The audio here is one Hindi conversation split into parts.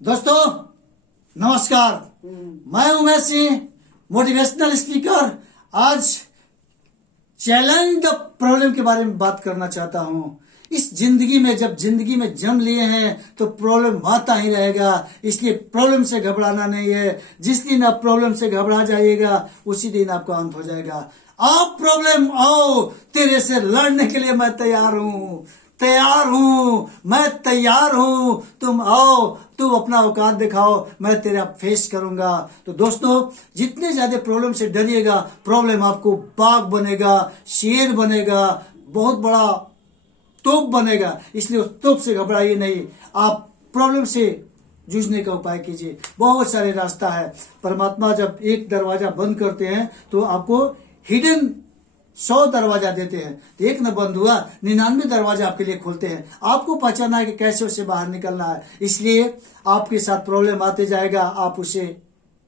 दोस्तों नमस्कार। मैं उमेश सिंह, मोटिवेशनल स्पीकर। आज चैलेंज द प्रॉब्लम के बारे में बात करना चाहता हूं। इस जिंदगी में जब जिंदगी में जन्म लिए हैं तो प्रॉब्लम आता ही रहेगा, इसलिए प्रॉब्लम से घबराना नहीं है। जिस दिन आप प्रॉब्लम से घबरा जाइएगा उसी दिन आपका अंत हो जाएगा। आप प्रॉब्लम आओ, तेरे से लड़ने के लिए मैं तैयार हूं, मैं तैयार हूं। तुम आओ, तुम अपना औकात दिखाओ, मैं तेरा फेस करूंगा। तो दोस्तों, जितने ज्यादा प्रॉब्लम से डरिएगा, प्रॉब्लम आपको बाघ बनेगा, शेर बनेगा, बहुत बड़ा तोप बनेगा। इसलिए उस तोप से घबराइए नहीं, आप प्रॉब्लम से जूझने का उपाय कीजिए। बहुत सारे रास्ता है। परमात्मा जब एक दरवाजा बंद करते हैं तो आपको हिडन 100 दरवाजा देते हैं। एक न बंद हुआ, 99 दरवाजा आपके लिए खोलते हैं। आपको पहचानना है कि कैसे उससे बाहर निकलना है। इसलिए आपके साथ प्रॉब्लम आते जाएगा, आप उसे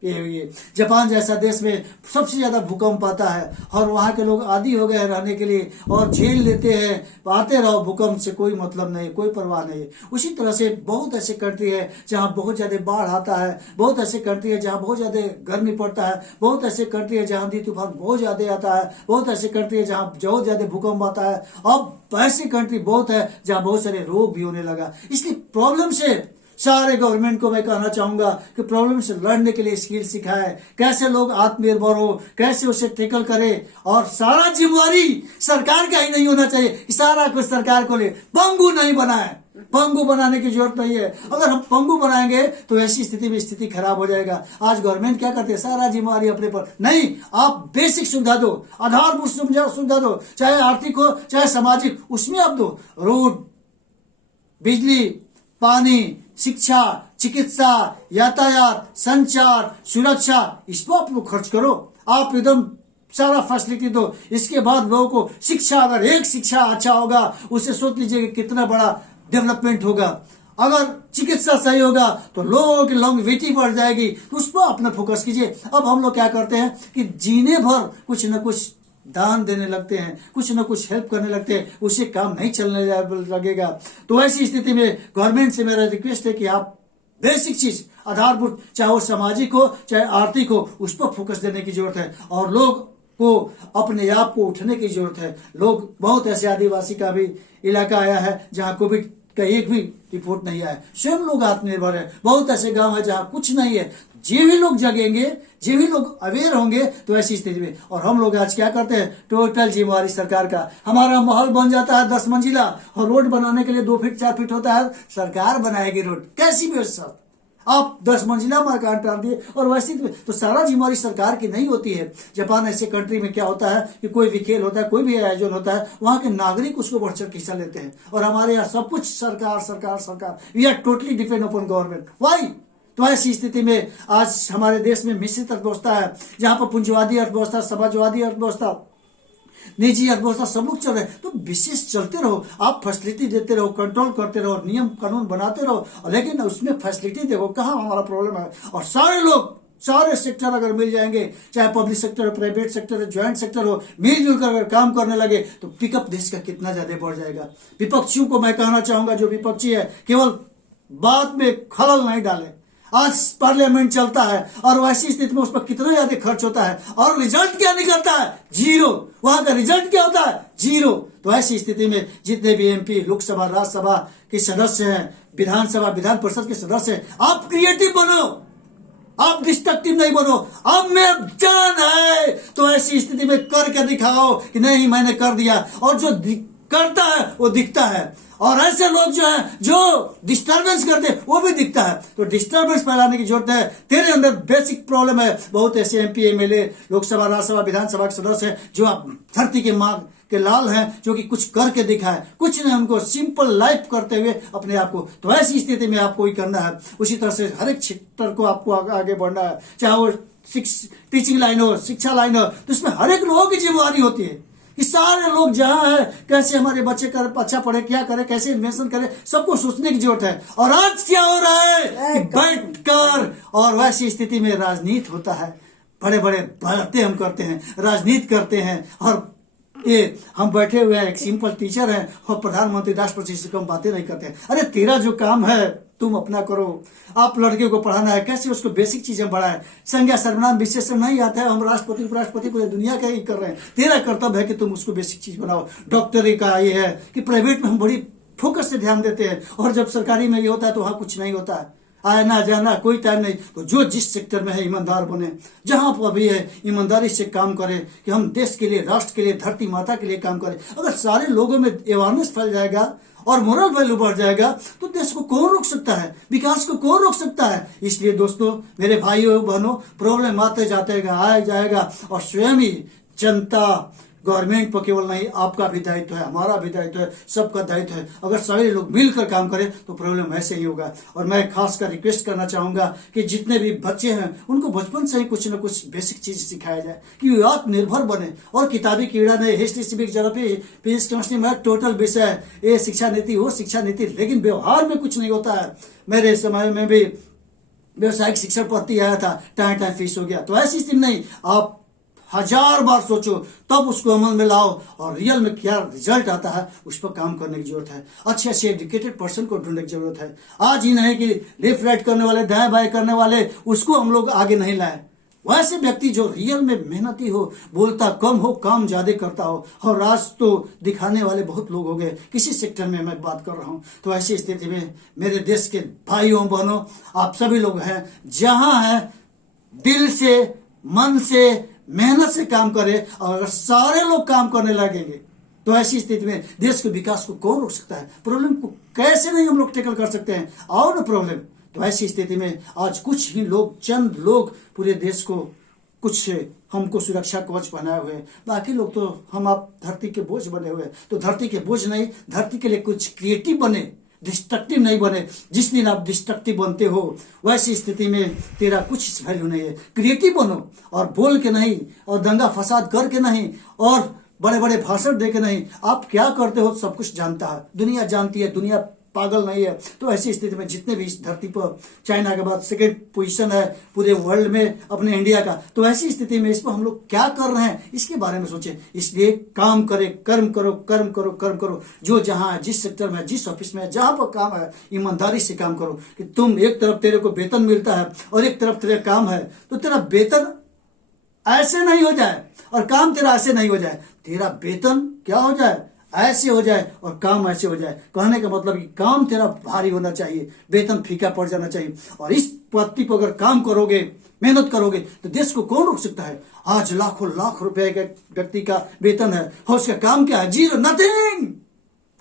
ये जापान जैसा देश में सबसे ज्यादा भूकंप आता है और वहां के लोग आदी हो गए रहने के लिए और झेल लेते हैं। आते रहो, भूकंप से कोई मतलब नहीं, कोई परवाह नहीं। उसी तरह से बहुत ऐसे कंट्री है जहां बहुत ज्यादा बाढ़ आता है, बहुत ऐसे कंट्री है जहां बहुत ज्यादा गर्मी पड़ता है, बहुत ऐसे कंट्री है जहां आंधी तूफान बहुत ज्यादा आता है, बहुत ऐसे कंट्री है जहां बहुत ज्यादा भूकंप आता है। अब ऐसी कंट्री बहुत है जहां बहुत सारे रोग भी होने लगा। इसलिए प्रॉब्लम से सारे गवर्नमेंट को मैं कहना चाहूंगा कि प्रॉब्लम से लड़ने के लिए स्किल सिखाए, कैसे लोग आत्मनिर्भर हो, कैसे उसे टैकल करे। और सारा जिम्मेवारी सरकार का ही नहीं होना चाहिए, सारा कुछ सरकार को ले। पंगु नहीं बनाए, पंगु बनाने की जरूरत नहीं है। अगर हम पंगु बनाएंगे तो ऐसी स्थिति में स्थिति खराब हो जाएगा। आज गवर्नमेंट क्या करते हैं, सारा जिम्मेवारी अपने पर। नहीं, आप बेसिक सुविधा दो, आधारभूत सुविधा दो, चाहे आर्थिक हो चाहे सामाजिक, उसमें आप दो। रोड, बिजली, पानी, शिक्षा, चिकित्सा, यातायात, संचार, सुरक्षा, इस पर आप लोग खर्च करो। आप एकदम सारा फैसिलिटी दो। इसके बाद लोगों को शिक्षा, अगर एक शिक्षा अच्छा होगा उसे सोच लीजिए कितना बड़ा डेवलपमेंट होगा। अगर चिकित्सा सही होगा तो लोगों की लॉन्गेविटी बढ़ जाएगी, तो उस पर अपना फोकस कीजिए। अब हम लोग क्या करते हैं कि जीने भर कुछ न कुछ दान देने लगते हैं, कुछ न कुछ हेल्प करने लगते हैं, उससे काम नहीं चलने लगेगा। तो ऐसी स्थिति में गवर्नमेंट से मेरा रिक्वेस्ट है कि आप बेसिक चीज, आधारभूत, चाहे वो सामाजिक हो चाहे आर्थिक हो, उस पर फोकस देने की जरूरत है। और लोग को अपने आप को उठने की जरूरत है। लोग, बहुत ऐसे आदिवासी का भी इलाका आया है जहां कोविड का एक भी रिपोर्ट नहीं आया, स्वयं लोग आत्मनिर्भर है। बहुत ऐसे गांव है जहां कुछ नहीं है। जे भी लोग जगेंगे, जे भी लोग अवेयर होंगे तो ऐसी स्थिति में। और हम लोग आज क्या करते हैं, टोटल जिम्मेवारी सरकार का। हमारा महल बन जाता है 10 मंजिला और रोड बनाने के लिए 2 फीट 4 फीट होता है, सरकार बनाएगी रोड। कैसी व्यवस्था, आप 10 मंजिला मकान डाल दिए और वैसे तो सारा जिम्मेवारी सरकार की नहीं होती है। जापान ऐसे कंट्री में क्या होता है कि कोई भी खेल होता है, कोई भी आयोजन होता है, वहां के नागरिक उसको बढ़ चढ़ के हिस्सा लेते हैं। और हमारे यहाँ सब कुछ सरकार सरकार सरकार, we are totally depend upon government. Why? तो ऐसी स्थिति में आज हमारे देश में मिश्रित अर्थव्यवस्था है, जहां पर पूंजीवादी अर्थव्यवस्था, समाजवादी अर्थव्यवस्था, निजी अर्थव्यवस्था सब लोग चल रहे हैं। तो विशेष चलते रहो, आप फैसिलिटी देते रहो, कंट्रोल करते रहो, नियम कानून बनाते रहो, लेकिन उसमें फैसिलिटी देखो कहाँ हमारा प्रॉब्लम है। और सारे लोग, सारे सेक्टर अगर मिल जाएंगे, चाहे पब्लिक सेक्टर हो, प्राइवेट सेक्टर हो, ज्वाइंट सेक्टर हो, मिलजुल कर अगर काम करने लगे तो पिकअप देश का कितना ज्यादा बढ़ जाएगा। विपक्षियों को मैं कहना चाहूंगा, जो विपक्षी है, केवल बात में खलल नहीं डाले। आज पार्लियामेंट चलता है और वैसी स्थिति में उस पर कितना ज्यादा खर्च होता है और रिजल्ट क्या निकलता है, जीरो। वहां का रिजल्ट क्या होता है, जीरो। तो ऐसी स्थिति में जितने भी एमपी, लोकसभा, राज्यसभा के सदस्य हैं, विधानसभा, विधान परिषद के सदस्य हैं, आप क्रिएटिव बनो, आप डिस्ट्रक्टिव नहीं बनो। अब मैं जान है तो ऐसी स्थिति में करके दिखाओ कि नहीं मैंने कर दिया। और जो करता है वो दिखता है, और ऐसे लोग जो है जो डिस्टर्बेंस करते हैं वो भी दिखता है। तो डिस्टर्बेंस फैलाने की जरूरत है। तेरे अंदर बेसिक प्रॉब्लम है। बहुत ऐसे एमपी, एमएलए, लोकसभा, राज्यसभा, विधानसभा के सदस्य हैं जो आप धरती के मांग के लाल हैं, जो कि कुछ करके दिखाए, कुछ नहीं, उनको सिंपल लाइफ करते हुए अपने आप को। तो ऐसी स्थिति में आपको ही करना है। उसी तरह से हर एक सेक्टर को आपको आगे बढ़ना है, चाहे वो टीचिंग लाइन हो, शिक्षा लाइन हो, तो उसमें हर एक लोगों की जिम्मेवारी होती है कि सारे लोग जहां है कैसे हमारे बच्चे कर अच्छा पढ़े, क्या करे, कैसे इन्वेस्टमेंट करे, सबको सोचने की जरूरत है। और आज क्या हो रहा है कि बैठकर और वैसी स्थिति में राजनीति होता है, बड़े बड़े बातें हम करते हैं, राजनीति करते हैं। और ये हम बैठे हुए हैं, एक सिंपल टीचर हैं और प्रधानमंत्री, राष्ट्रपति से कम बातें नहीं करते हैं। अरे तेरा जो काम है तुम अपना करो। आप लड़के को पढ़ाना है, कैसे उसको बेसिक चीजें बढ़ाए। संज्ञा सर्वनाम विशेषण नहीं आता है, हम राष्ट्रपति उपराष्ट्रपति पूरी दुनिया का ही कर रहे हैं। तेरा कर्तव्य है कि तुम उसको बेसिक चीज बनाओ। डॉक्टरी का ये है कि प्राइवेट में हम बड़ी फोकस से ध्यान देते हैं, और जब सरकारी में ये होता है तो वहां कुछ नहीं होता है। आना जाना कोई टाइम नहीं। तो जो जिस सेक्टर में है ईमानदार बने, जहां पर भी है ईमानदारी से काम करें कि हम देश के लिए, राष्ट्र के लिए, धरती माता के लिए काम करें। अगर सारे लोगों में अवेयरनेस फैल जाएगा और मोरल वैल्यू बढ़ जाएगा तो देश को कौन रोक सकता है, विकास को कौन रोक सकता है। इसलिए दोस्तों, मेरे भाइयों बहनों, प्रॉब्लम आते जाते आया जाएगा, और स्वयं ही जनता, गवर्नमेंट पर केवल नहीं, आपका भी दायित्व है, हमारा भी दायित्व है, सबका दायित्व है। अगर सारे लोग मिलकर काम करें तो प्रॉब्लम ऐसे ही होगा। और मैं खासकर रिक्वेस्ट करना चाहूंगा कि जितने भी बच्चे हैं उनको बचपन से ही कुछ न कुछ बेसिक चीज सिखाया जाए कि वे आत्मनिर्भर बने, और किताबी कीड़ा नहीं, history, civic, geography, physics, chemistry में टोटल विषय है। ये शिक्षा नीति, वो शिक्षा नीति, लेकिन व्यवहार में कुछ नहीं होता है। मेरे समय में भी व्यवसायिक शिक्षण पढ़ती आया था, टाइम फीस हो गया। तो ऐसी स्थिति नहीं, आप 1000 बार सोचो तब उसको अमल में लाओ, और रियल में क्या रिजल्ट आता है उस पर काम करने की जरूरत है। अच्छे अच्छे एजुकेटेड पर्सन को ढूंढने की जरूरत है। आज ही नहीं कि लेफ्ट राइट करने वाले, दाएं बाएं करने वाले, उसको हम लोग आगे नहीं लाए। वैसे व्यक्ति जो रियल में मेहनती हो, बोलता कम हो, काम ज्यादा करता हो। और आज तो दिखाने वाले बहुत लोग हो गए, किसी सेक्टर में मैं बात कर रहा हूं। तो ऐसी स्थिति में मेरे देश के भाइयों बहनों, आप सभी लोग हैं, जहां है दिल से, मन से, मेहनत से काम करे, और अगर सारे लोग काम करने लगेंगे तो ऐसी स्थिति में देश के विकास को कौन रोक सकता है। प्रॉब्लम को कैसे नहीं हम लोग टेकल कर सकते हैं, और ना प्रॉब्लम। तो ऐसी स्थिति में आज कुछ ही लोग, चंद लोग पूरे देश को, कुछ हमको सुरक्षा कवच बनाए हुए, बाकी लोग तो हम आप धरती के बोझ बने हुए। तो धरती के बोझ नहीं, धरती के लिए कुछ क्रिएटिव बने, डिस्ट्रक्टिव नहीं बने। जिस दिन आप डिस्ट्रक्टिव बनते हो वैसी स्थिति में तेरा कुछ वैल्यू नहीं है। क्रिएटिव बनो, और बोल के नहीं, और दंगा फसाद करके नहीं, और बड़े बड़े भाषण दे के नहीं। आप क्या करते हो सब कुछ जानता है, दुनिया जानती है, दुनिया पागल नहीं है। तो ऐसी स्थिति में जितने भी इस धरती पर, चाइना के बाद सेकेंड पोजीशन है पूरे वर्ल्ड में अपने इंडिया का, तो ऐसी स्थिति में इस पर हम लोग क्या कर रहे हैं इसके बारे में सोचें। इसलिए काम करें, कर्म करो, कर्म करो, कर्म करो। जो जहां है, जिस सेक्टर में, जिस ऑफिस में, जहां पर काम है, ईमानदारी से काम करो। कि तुम एक तरफ तेरे को वेतन मिलता है और एक तरफ तेरा काम है, तो तेरा वेतन ऐसे नहीं हो जाए और काम तेरा ऐसे नहीं हो जाए। तेरा वेतन क्या हो जाए, ऐसे हो जाए, और काम ऐसे हो जाए। कहने का मतलब कि काम तेरा भारी होना चाहिए, वेतन फीका पड़ जाना चाहिए। और इस पत्ती पर अगर काम करोगे, मेहनत करोगे, तो देश को कौन रोक सकता है। आज लाखों लाख रुपए का व्यक्ति का वेतन है, और उसका काम क्या है, जीरो, नथिंग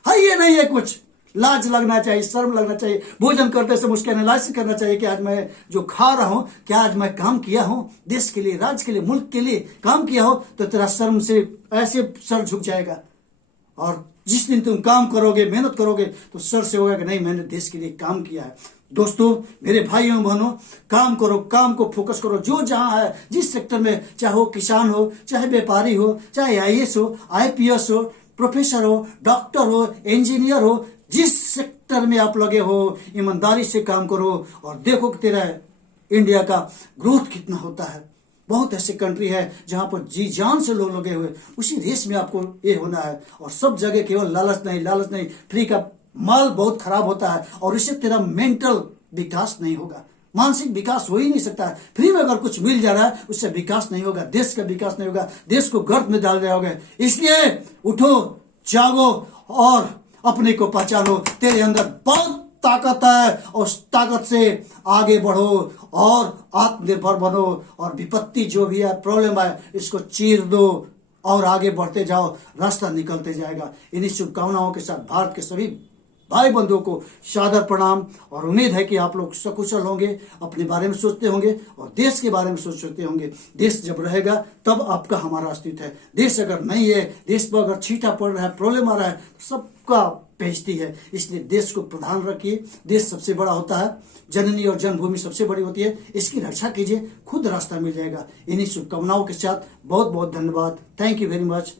है। ये नहीं है कुछ। लाज लगना चाहिए, शर्म लगना चाहिए। भोजन करते समय उसके एनालिसिस करना चाहिए कि आज मैं जो खा रहा हूं, क्या आज मैं काम किया हूं, देश के लिए, राज्य के लिए, मुल्क के लिए काम किया हो, तो तेरा शर्म से ऐसे सर झुक जाएगा। और जिस दिन तुम काम करोगे, मेहनत करोगे, तो सर से होगा कि नहीं, मैंने देश के लिए काम किया है। दोस्तों, मेरे भाइयों बहनों, काम करो, काम को फोकस करो। जो जहां है, जिस सेक्टर में, चाहे वो किसान हो, चाहे व्यापारी हो, चाहे IAS हो, IPS हो, प्रोफेसर हो, डॉक्टर हो, इंजीनियर हो, जिस सेक्टर में आप लगे हो, ईमानदारी से काम करो, और देखो कि तेरा इंडिया का ग्रोथ कितना होता है। बहुत ऐसे कंट्री है जहां पर जी जान से लोग लगे हुए, उसी रेस में आपको ये होना है। और सब जगह केवल लालच नहीं, लालच नहीं, फ्री का माल बहुत खराब होता है, और इससे तेरा मेंटल विकास नहीं होगा, मानसिक विकास हो ही नहीं सकता है। फ्री में अगर कुछ मिल जा रहा है, उससे विकास नहीं होगा, देश का विकास नहीं होगा, देश को गर्भ में डाल जाओगे। इसलिए उठो, जागो, और अपने को पहचानो। तेरे अंदर बहुत ताकत है, और उस ताकत से आगे बढ़ो और आत्मनिर्भर बनो। और विपत्ति जो भी है, प्रॉब्लम है, इसको चीर दो और आगे बढ़ते जाओ, रास्ता निकलते जाएगा। इन्हीं शुभकामनाओं के साथ भारत के सभी भाई बंधुओं को सादर प्रणाम, और उम्मीद है कि आप लोग सकुशल होंगे, अपने बारे में सोचते होंगे, और देश के बारे में सोचते होंगे। देश जब रहेगा तब आपका हमारा अस्तित्व है। देश अगर नहीं है, देश पर अगर छींटा पड़ रहा है, प्रॉब्लम आ रहा है, तो सबका बेइज्जती है। इसलिए देश को प्रधान रखिए। देश सबसे बड़ा होता है, जननी और जन्मभूमि सबसे बड़ी होती है। इसकी रक्षा कीजिए, खुद रास्ता मिल जाएगा। इन्हीं शुभकामनाओं के साथ बहुत बहुत धन्यवाद। Thank you very much.